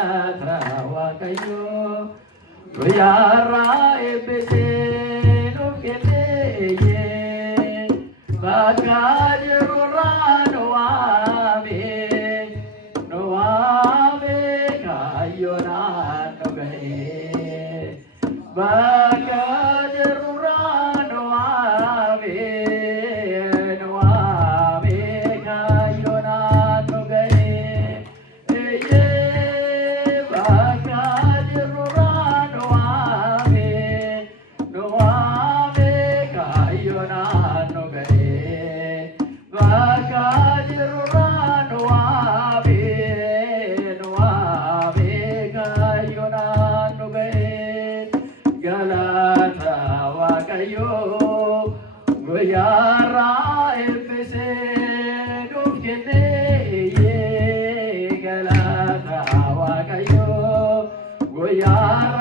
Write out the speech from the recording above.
Waaqayyo guyyaarraa eebbisee nuuf kennee bakka jirurraa nu waame kaayyoonaan nu gahee bakka jirurraa nu waame kaayyoonaan nu gahee bakka jirurraa nu waame kaayyoonaan nu gahee bakka jirurraa nu waame kaayyoonaan nu gahee galata Waaqayyoo guyyaarraa eebbisee nuuf kennee galata Waaqayyoo guyyaarraa